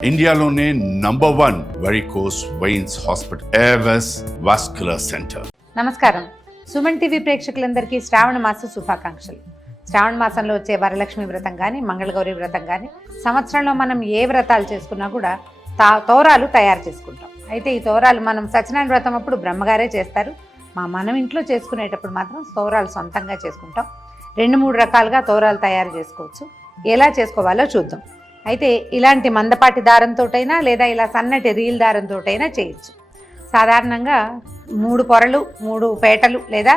ఇండియాలోనే #1 varicose veins hospital Avis vascular centre. నమస్కారం. Suman TV ప్రేక్షకులందరికీ శ్రావణ మాస శుభాకాంక్షలు. శ్రావణ మాసంలో వచ్చే వరలక్ష్మి వ్రతం కానీ, మంగళగౌరి వ్రతం కానీ, సంవత్సరంలో మనం ఏ వ్రతాలు చేసుకున్నా కూడా తోరాలు తయారు చేసుకుంటాం. అయితే ఈ తోరాలు మనం సత్యనారాయణ వ్రతం అప్పుడు బ్రహ్మగారే చేస్తారు. మనం ఇంట్లో చేసుకునేటప్పుడు మాత్రం తోరాలు సొంతంగా చేసుకుంటాం. 2-3 రకాలుగా తోరాలు తయారు చేసుకోవచ్చు. ఎలా చేసుకోవాలో చూద్దాం. అయితే ఇలాంటి మందపాటి దారంతోటైనా లేదా ఇలా సన్నటి రీల్ దారంతోటైనా చేయొచ్చు. సాధారణంగా 3 పొరలు, 3 పేటలు లేదా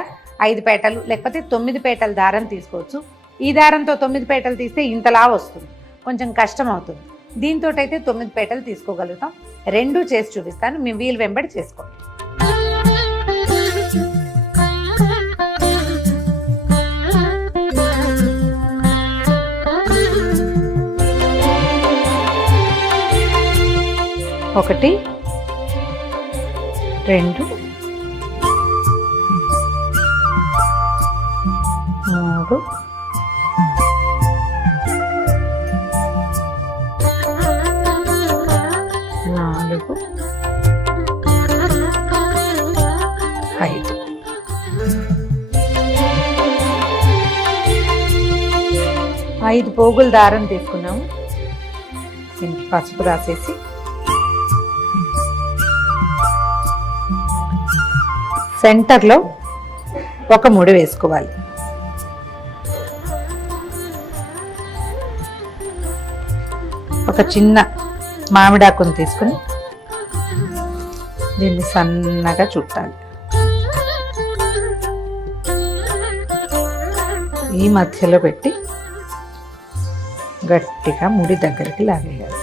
5 పేటలు లేకపోతే 9 పేటల దారం తీసుకోవచ్చు. ఈ దారంతో 9 పేటలు తీస్తే ఇంతలా వస్తుంది, కొంచెం కష్టం అవుతుంది. దీంతో అయితే 9 పేటలు తీసుకోగలుగుతాం. 2 చేసి చూపిస్తాను, మీ వీలు వెంబడి చేసుకోండి. ఒకటి, 2, 3, 4, 5. ఐదు పోగుల దారం తీసుకున్నాము. దీనికి పసుపు రాసేసి సెంటర్లో ఒక ముడి వేసుకోవాలి. ఒక చిన్న మామిడాకును తీసుకుని దీన్ని సన్నగా చుట్టాలి. ఈ మధ్యలో పెట్టి గట్టిగా ముడి దగ్గరికి లాగేయాలి.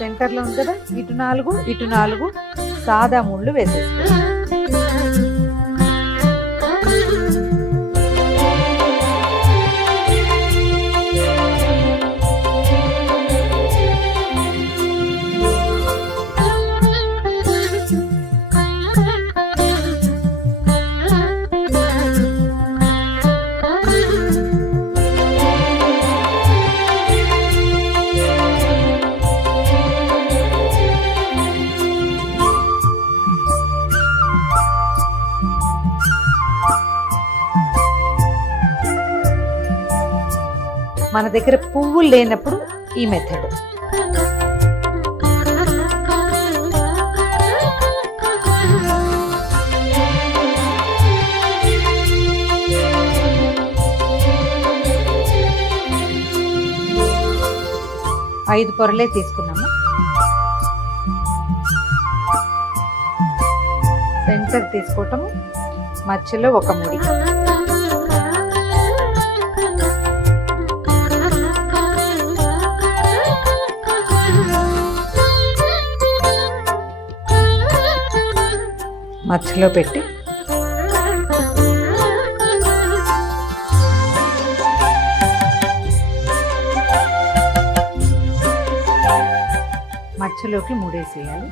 సెంటర్లో ఉంది కదా, ఇటు 4 సాదా ముళ్ళు వేసేసుకోవాలి. మన దగ్గర పువ్వులు లేనప్పుడు ఈ మెథడ్. ఐదు పొరలే తీసుకున్నాము. సెంటర్ తీసుకోవటము, మధ్యలో ఒక ముడి. మధ్యలో పెట్టి మధ్యలోకి ముడేసేయాలి.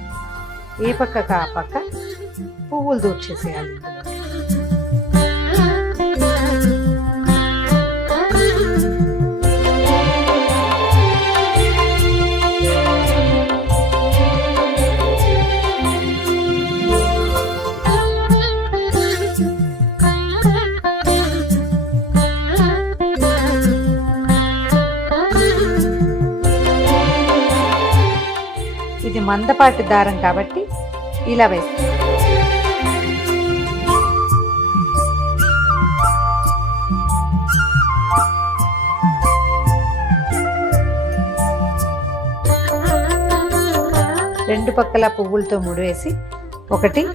ఏ పక్కకు ఆ పక్క పువ్వులు దూర్చేసేయాలి. ఇది మందపాటి దారం కాబట్టి ఇలా వేస్తాం. రెండు పక్కల పువ్వులతో ముడివేసి 1, 2,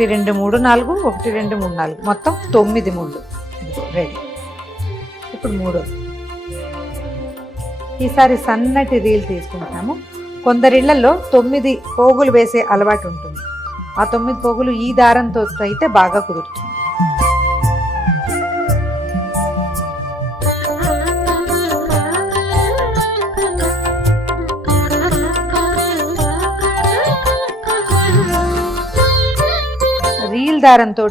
3, 4, 1, 2, 3, 4 మొత్తం 9 ముళ్ళు రెడీ. ఇప్పుడు 3. ఈసారి సన్నటి రీల్ తీసుకుంటాము. కొందరిళ్లలో 9 పోగులు వేసే అలవాటు ఉంటుంది. ఆ 9 పోగులు ఈ దారంతో అయితే బాగా కుదురుతుంది. రీల్ దారంతో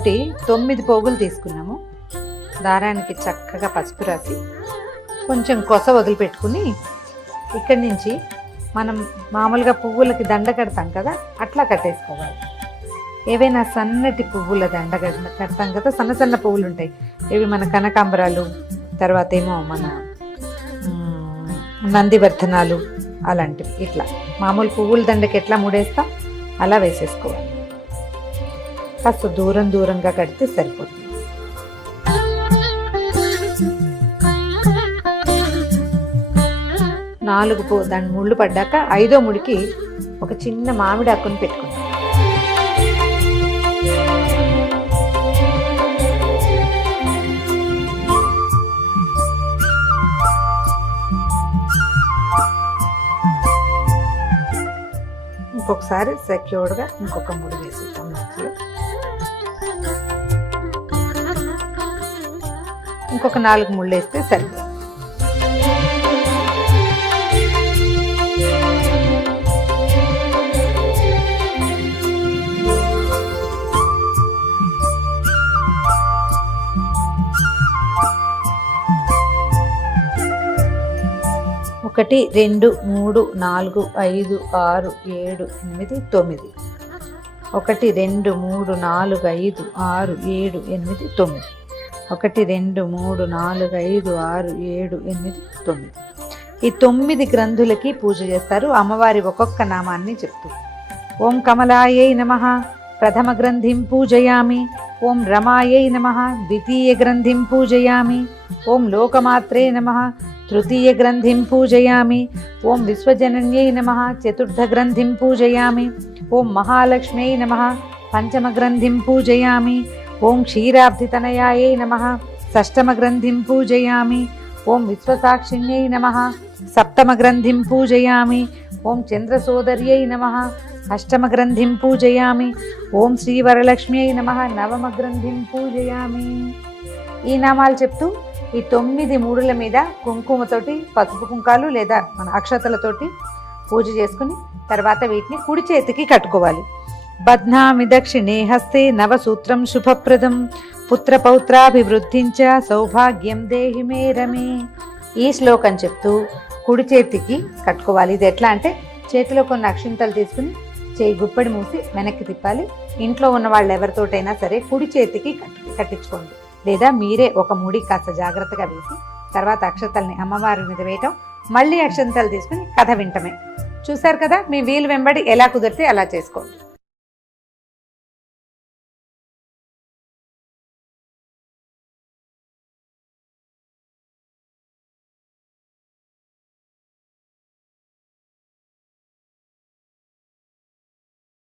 9 పోగులు తీసుకున్నాము. దారానికి చక్కగా పసుపు రాసి కొంచెం కొస వదిలిపెట్టుకుని ఇక్కడి నుంచి మనం మామూలుగా పువ్వులకి దండ కడతాం కదా, అట్లా కట్టేసుకోవాలి. ఏవైనా సన్నటి పువ్వుల దండ కడతాం కదా, సన్న సన్న పువ్వులు ఉంటాయి, ఇవి మన కనకాంబరాలు, తర్వాత ఏమో మన నందివర్ధనాలు అలాంటివి. ఇట్లా మామూలు పువ్వుల దండకి ఎట్లా ముడేస్తాం అలా వేసేసుకోవాలి. కాస్త దూరంగా కడితే సరిపోతుంది. దాని ముళ్ళు పడ్డాక 5వ ముడికి ఒక చిన్న మామిడి ఆకుని పెట్టుకుంటాం. ఇంకొకసారి సెక్యూర్డ్గా ఇంకొక ముడి వేసేద్దాం. ఇంకొక 4 ముళ్ళు వేస్తే సరిపోతుంది. ఒకటి 2 3 4 5 6 7 8 9. 1 2 3 4 5 6 7 8 9. 1 2 3 4 5 6 7 8 9. ఈ 9 గ్రంథులకి పూజ చేస్తారు. అమ్మవారి ఒక్కొక్క నామాన్ని చెప్తూ ఓం కమలాయై నమః ప్రథమ గ్రంథిం పూజయామి, ఓం రమాయై నమః ద్వితీయ గ్రంథిం పూజయామి, ఓం లోకమాత్రే నమః తృతీయ గ్రంథిం పూజయామి, ఓం విశ్వజనన్యై నమః చతుర్థ గ్రంథిం పూజయామి, ఓం మహాలక్ష్మ్యై నమః పంచమ గ్రంథిం పూజయామి, ఓం క్షీరాబ్ధితనయాయై నమః షష్టమ గ్రంథిం పూజయామి, ఓం విశ్వసాక్షిణ్యై నమః సప్తమ గ్రంథిం పూజయామి, ఓం చంద్రసోదర్యై నమః అష్టమ గ్రంథిం పూజయామి, ఓం శ్రీవరలక్ష్మ్యై నమః నవమ గ్రంథిం పూజయామి. ఈ నామాలు చెప్తూ ఈ 9 మూడుల మీద కుంకుమతోటి, పసుపు కుంకాలు లేదా మన అక్షతలతోటి పూజ చేసుకుని తర్వాత వీటిని కుడి చేతికి కట్టుకోవాలి. బధ్నామి దక్షిణే హస్తే నవసూత్రం శుభప్రదం పుత్రపౌత్రాభివృద్ధించ సౌభాగ్యం దేహి మే రమే. ఈ శ్లోకం చెప్తూ కుడి చేతికి కట్టుకోవాలి. ఇది ఎట్లా అంటే చేతిలో కొన్ని అక్షింతలు తీసుకుని చేయి గుప్పడి మూసి వెనక్కి తిప్పాలి. ఇంట్లో ఉన్న వాళ్ళు ఎవరితోటైనా సరే కుడి చేతికి కట్టించుకోండి, లేదా మీరే ఒక ముడి కాస్త జాగ్రత్తగా వేసి తర్వాత అక్షతల్ని అమ్మవారి మీద వేయటం, మళ్ళీ అక్షంతలు తీసుకుని కథ వింటమే. చూశారు కదా, మీ వీలు వెంబడి ఎలా కుదిరితే అలా చేసుకోండి.